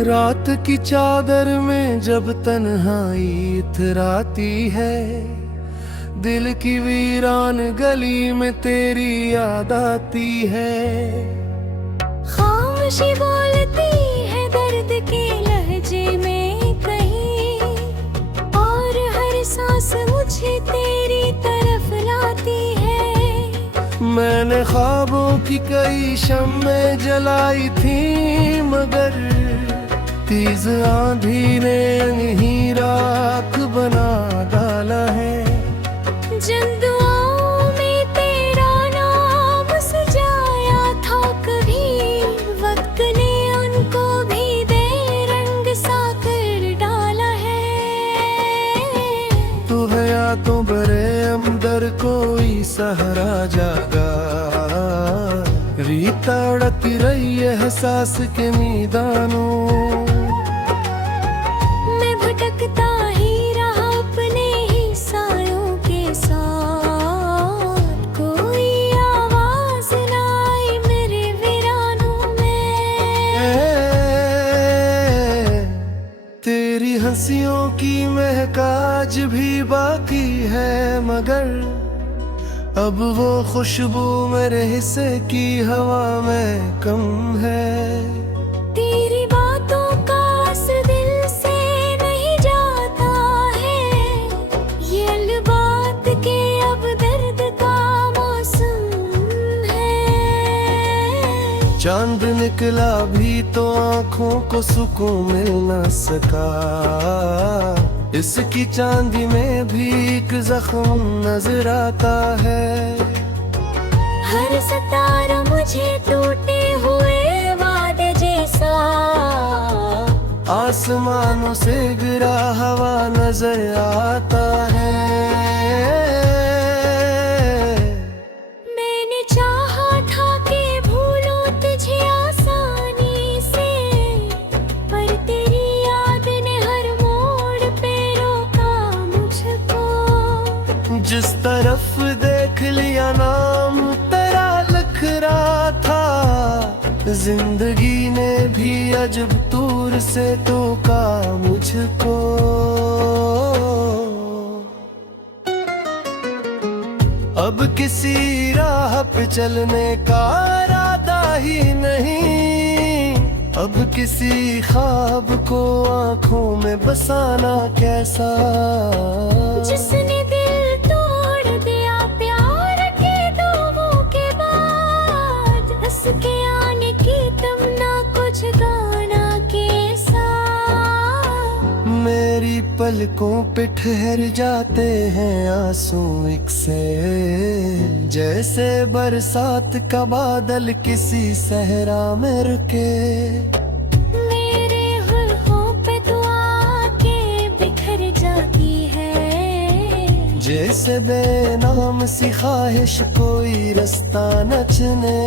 रात की चादर में जब तन्हाई इथराती है, दिल की वीरान गली में तेरी याद आती है। खामोशी बोलती है दर्द के लहजे में कहीं, और हर सांस मुझे तेरी तरफ लाती है। मैंने ख्वाबों की कई शम्में जलाई थी, मगर तेज आंधी ने नहीं राख बना डाला है। जिन दुआओं में तेरा नाम सजाया था कभी, वक्त ने उनको भी बेरंग सा कर डाला है। तू है या तो भरे अंदर कोई सहारा जागा, रीत अड़ती रही है एहसास के मीदानों। मैं भटकता ही रहा अपने ही सायों के साथ, कोई आवाज ना आई मेरे वीरानों में। तेरी हंसियों की महक आज भी बाकी है, मगर अब वो खुशबू मेरे हिस्से की हवा में कम है। तेरी बातों का असर दिल से नहीं जाता है, ये अलबात के अब दर्द का मौसम है। चांद निकला भी तो आंखों को सुकून मिल न सका, इसकी चांदी में भी एक जख्म नजर आता है। हर सितारा मुझे टूटे हुए वादे जैसा, आसमानों से गिरा हवा नजर आता है। मैंने चाहा था कि भूलूं तुझे आसानी से, पर तेरी याद ने हर मोड़ पे रोका मुझको। जिस तरफ देख लिया नाम तेरा लिख रहा था, जिंदगी ने भी अजब दूर से टोका मुझको। अब किसी राह पे चलने का इरादा ही नहीं, अब किसी ख्वाब को आंखों में बसाना कैसा। जिसने दिल तोड़ दिया प्यार के दुआओं के बाद, हंस के आने की तमन्ना कुछ गाना कैसा। मेरी पलकों पे ठहर जाते हैं आंसू एक से, जैसे बरसात का बादल किसी सहरा में रुके। मेरे हुल्कों पे दुआ के बिखर जाती है, जैसे बेनाम सी ख्वाहिश कोई रास्ता न चुने।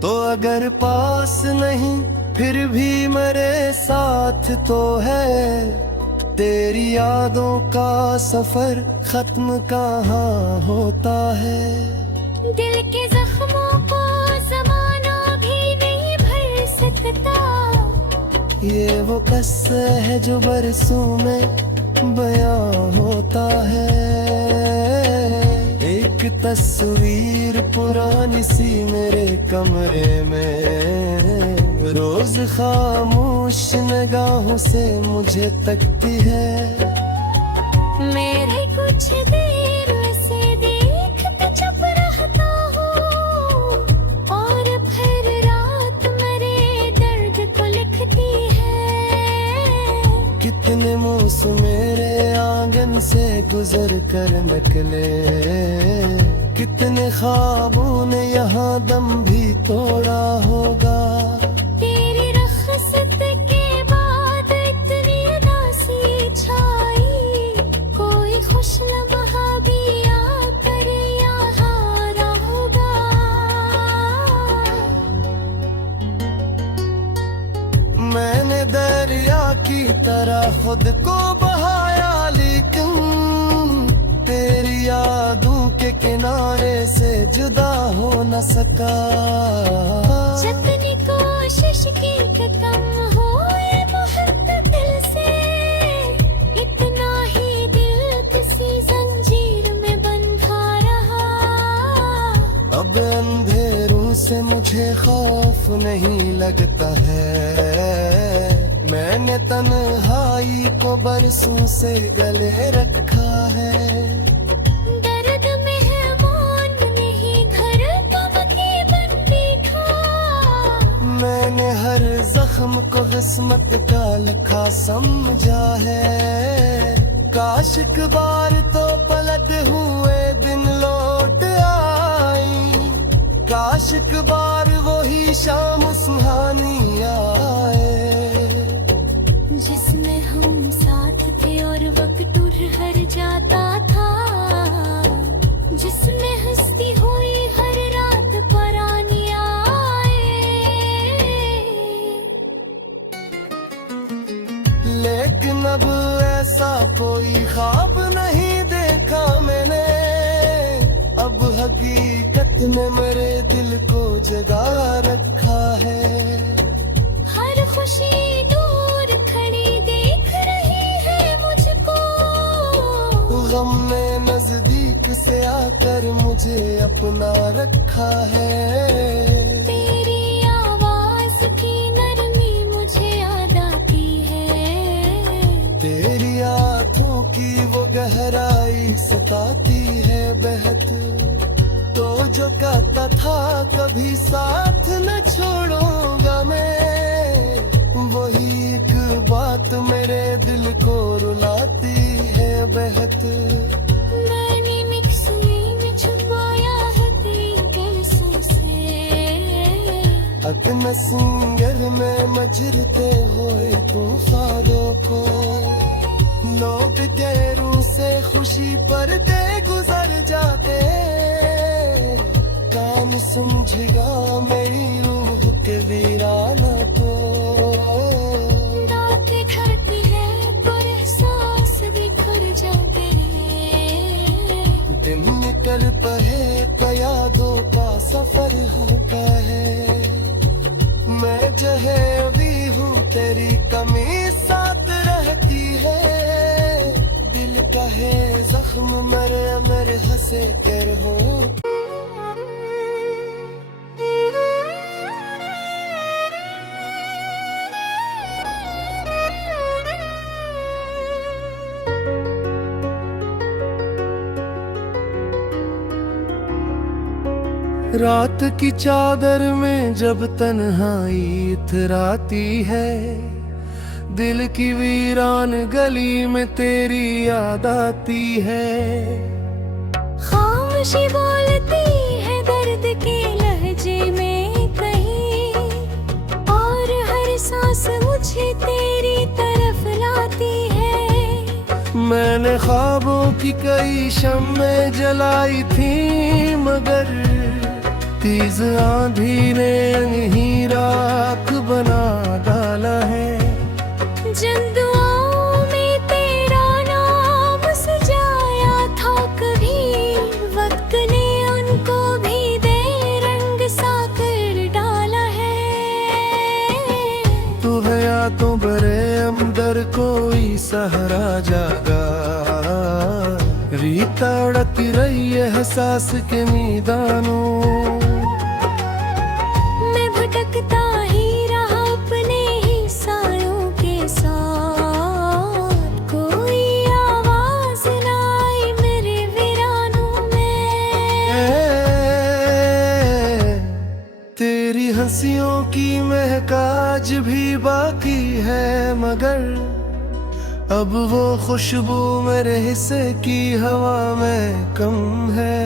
तो अगर पास नहीं फिर भी मेरे साथ तो है, तेरी यादों का सफर खत्म कहाँ होता है। दिल के जख्मों को ज़माना भी नहीं भर सकता, ये वो किस्सा है जो बरसों में बयां होता है। एक तस्वीर पुरानी सी मेरे कमरे में, रोज खामोश निगाहों से मुझे तकती है। मेरे कुछ देर से देखते चुप रहता हूँ, और फिर रात मेरे दर्द को लिखती है। कितने मौसम मेरे आंगन से गुजर कर निकले, कितने ख्वाबों ने यहाँ दम भी तोड़ा होगा। तेरी रख्सत के बाद इतनी उदासी छाई, कोई खुश लम्हा भी आकर यहाँ रहोगा। मैंने दरिया की तरह खुद को बहाया, लेकिन तेरी यादों के किनारे से जुदा हो न सका। जितनी कोशिश इश्क़ी के कम हुए मोहब्बत दिल से, इतना ही दिल किसी जंजीर में बंधा रहा। अब अंधेरों से मुझे खौफ नहीं लगता है, मैंने तन्हाई को बरसों से गले रखा है। दर्द में है मौन नहीं घर गम के बन बैठा, मैंने हर जख्म को किस्मत का लिखा समझा है। काश एक बार तो पलट हुए दिन लौट आई, काश एक बार वही शाम सुहानी आए, जिसमें हम साथ थे और वक्त दूर हर जाता था, जिसमें हंसती हुई हर रात परानी आए। लेकिन अब ऐसा कोई ख्वाब नहीं देखा मैंने, अब हकीकत ने मेरे दिल को जगा रखा है। हर खुशी दूर खड़ी देख रही है मुझको, गम ने नजदीक से आकर मुझे अपना रखा है। तेरी आवाज की नरमी मुझे याद आती है, तेरी आंखों की वो गहराई सताती है बहत, तो जो कहता था कभी साथ न छोड़ूंगा मैं, वही एक बात मेरे दिल को रुलाती है बहत। मैंने मिक्सी में छुपाया है तेरी बरसों से, अपना सिंगर में मजरते हुए तूफानों को, लोग तेरू से खुशी परते गुजर जाते, कान समझेगा मेरी रूह के वीराना को। रात ढलती है पर एहसास बिखर जाते हैं, दिन निकल पहे तो यादों का सफर होता है। मैं जहे भी हूँ तेरी कमी साथ रहती है, दिल का है जख्म मरे मर हंसे कर हो। रात की चादर में जब तन्हाई इतराती है, दिल की वीरान गली में तेरी याद आती है। खामोशी बोलती है दर्द के लहजे में कहीं, और हर सांस मुझे तेरी तरफ लाती है। मैंने ख्वाबों की कई शम्में जलाई थी, मगर तेज आंधी ने यहीं राख बना डाला है। जिन दुआओं में तेरा नाम सजाया था कभी, वक्त ने उनको भी बेरंग सा कर डाला है। तू है या तो बरे अंदर कोई सहरा जागा, रीता उड़ती रही है एहसास के मीदानों। मैं भटकता ही रहा अपने ही सायों के साथ, कोई आवाज ना आई मेरे वीरानों में। तेरी हंसियों की महक आज भी बाकी है, मगर अब वो खुशबू मेरे हिस्से की हवा में कम है।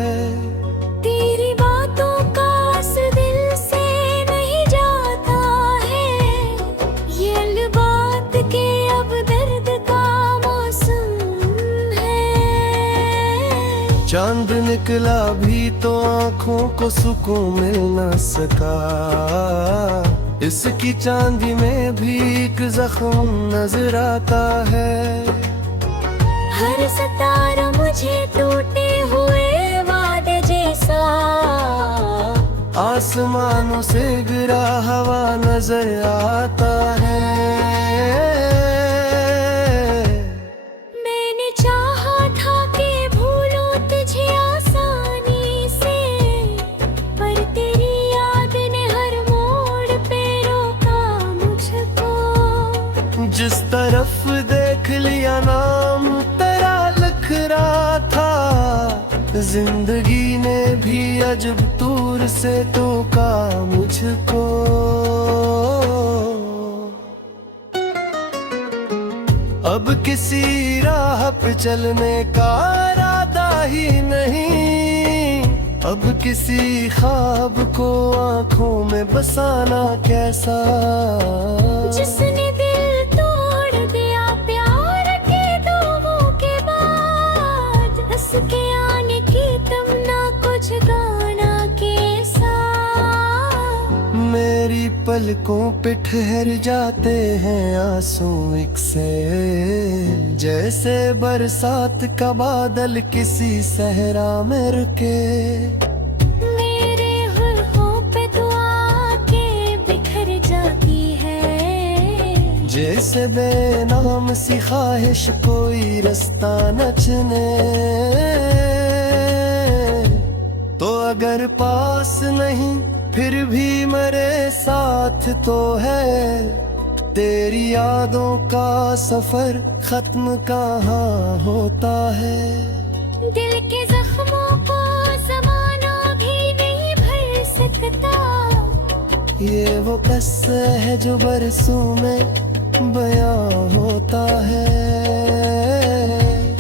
तेरी बातों का असर दिल से नहीं जाता है, ये अलबात के अब दर्द का मौसम है। चांद निकला भी तो आंखों को सुकून मिल न सका, इसकी चांदी में भी एक जख्म नजर आता है। हर सितारा मुझे टूटे हुए वादे जैसा आसमानों से गिरा हवा नजर आता है। मैंने चाहा था कि भूलूं तुझे आसानी से, पर तेरी याद ने हर मोड़ पे रोका मुझको। जिस तरफ देख लिया नाम तेरा लिख रहा था, जिंदगी ने भी अजब दूर से टोका मुझको। अब किसी राह पे चलने का इरादा ही नहीं, अब किसी ख्वाब को आंखों में बसाना कैसा। जिसने दिल तोड़ दिया प्यार के दुओं के बाद, हंस के आने की तमन्ना कुछ गाना कैसा। मेरी पलकों पे ठहर जाते हैं आंसू एक से, जैसे बरसात का बादल किसी सहरा में रुके। मेरे होठों पे दुआ के बिखर जाती है, जैसे बेनाम सी ख्वाहिश कोई रास्ता नचने। तो अगर पास नहीं फिर भी मेरे साथ तो है, तेरी यादों का सफर खत्म कहाँ होता है। दिल के जख्मों को ज़माना भी नहीं भर सकता, ये वो किस्सा है जो बरसों में बयां होता है।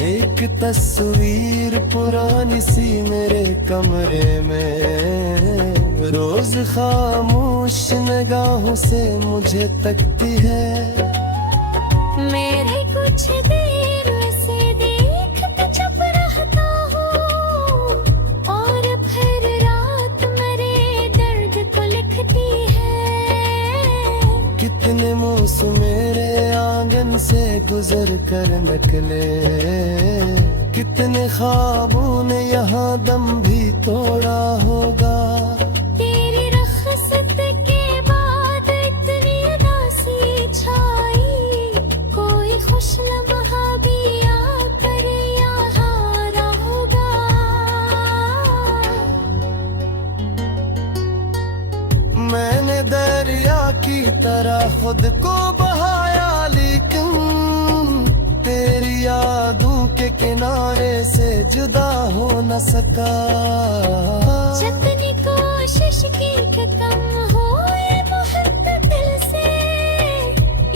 एक तस्वीर पुरानी सी मेरे कमरे में, रोज खामोश निगाहों से मुझे तकती है। मेरे कुछ देर से देखते चुप रहता हूँ, और फिर रात मेरे दर्द को लिखती है। कितने मौसम मेरे आंगन से गुजर कर निकले, कितने ख्वाबों ने यहाँ दम भी तोड़ा होगा। तेरी रख्सत के बाद इतनी उदासी छाई, कोई खुश लम्हा भी आकर यहाँ रहोगा। मैंने दरिया की तरह खुद को बहाया, लेकिन तेरी यादों के किनारे से जुदा हो न सका। जितनी कोशिश की कि कम हो ये मोहब्बत दिल से,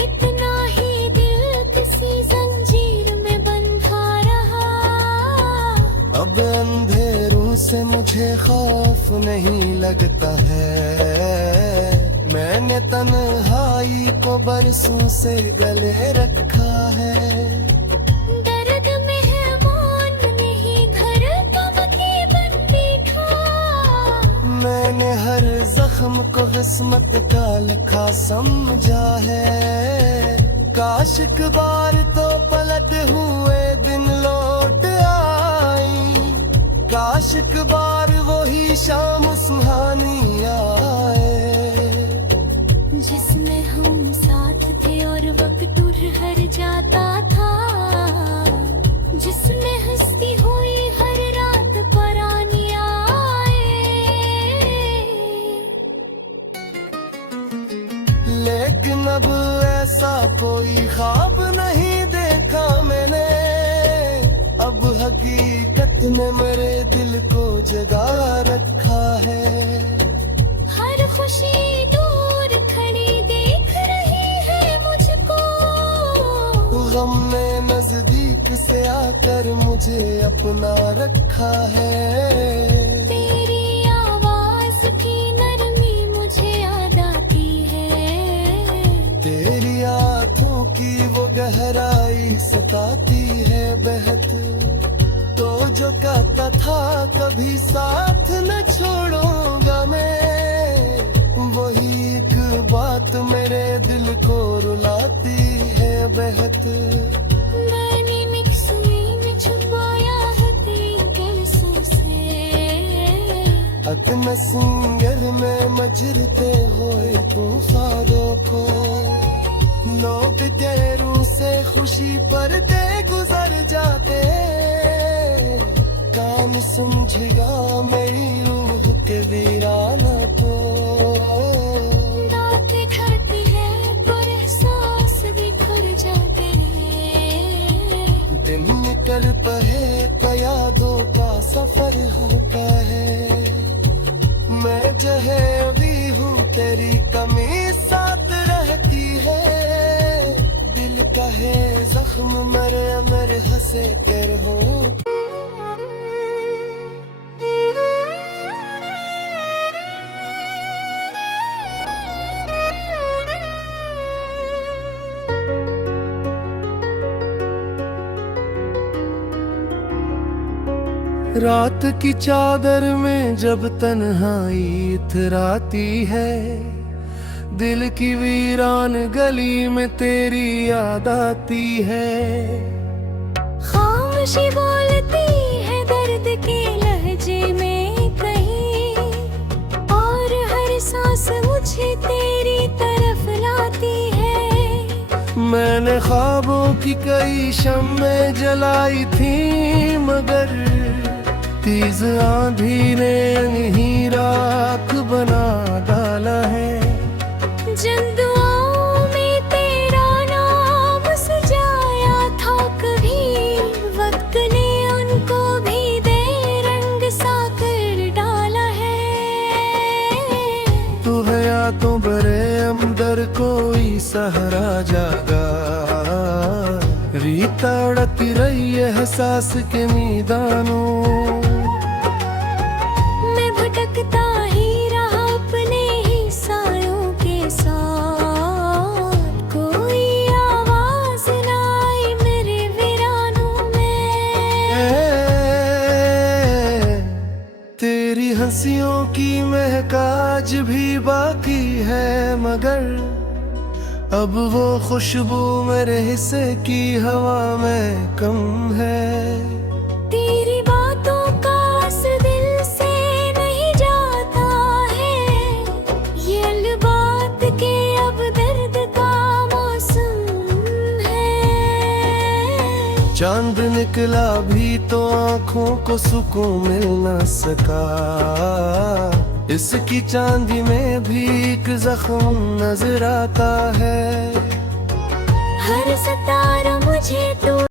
इतना ही दिल किसी जंजीर में बंधा रहा। अब अंधेरों से मुझे खौफ नहीं लगता है, मैंने तन्हाई को बरसों से गले रखा है। दर्द मेहमान नहीं घर गम के बन बैठा, मैंने हर जख्म को किस्मत का लिखा समझा है। काश एक बार तो पलट हुए दिन लौट आई, काश एक बार वही शाम सुहानी आए, जिसमें हम साथ थे और वक्त दूर हर जाता था, जिसमें हंसती हुई हर रात परानी आए। लेकिन अब ऐसा कोई ख्वाब नहीं देखा मैंने, अब हकीकत ने मेरे दिल को जगा रखा है। हर खुशी दूर खड़ी देख रही है मुझको, गम ने नजदीक से आकर मुझे अपना रखा है। तेरी आवाज की नरमी मुझे याद आती है, तेरी आंखों की वो गहराई सताती है बेहद। तो जो कहता था कभी साथ न छोड़ूंगा मैं, वही एक बात मेरे दिल को रुलाती है बेहद। मैंने मिक्स में छुपाया है तेरे से, इतना मैसेंजर में मजरते हुए तूफानों को, लोग तेरों से खुशी पर दे गुजर जाते, कान समझेगा मेरी रूह के वीराना को। रात ढलती है पर एहसास बिखर जाते हैं, दिन निकल पहे तो यादों का सफर होता है, मैं जहे भी हूँ तेरी कमी साथ रहती है, दिल का है जख्म मरे अमर हंसे कर हो। रात की चादर में जब तन्हाई इथराती है, दिल की वीरान गली में तेरी याद आती है। खामोशी बोलती है दर्द के लहजे में कहीं, और हर सांस मुझे तेरी तरफ लाती है। मैंने ख्वाबों की कई शम्में जलाई थी, मगर तेज आंधी ने नहीं राख बना डाला है। जिन दुआओं में तेरा नाम सजाया था कभी, वक्त ने उनको भी दे रंग सा कर डाला है। तू है या तो बरे अंदर कोई सहरा जागा, रीता अड़ती रही है एहसास के मीदानों, मैं भटकता ही रहा अपने ही सायों के साथ, कोई आवाज ना आई मेरे वीरानों में। तेरी हंसियों की महक आज भी बाकी है, मगर अब वो खुशबू मेरे हिस्से की हवा में कम है। तेरी बातों का असर दिल से नहीं जाता है, ये अलबात के अब दर्द का मौसम है। चांद निकला भी तो आंखों को सुकून मिल न सका, इसकी चांदी में भी एक जख्म नजर आता है। हर सितारा मुझे तू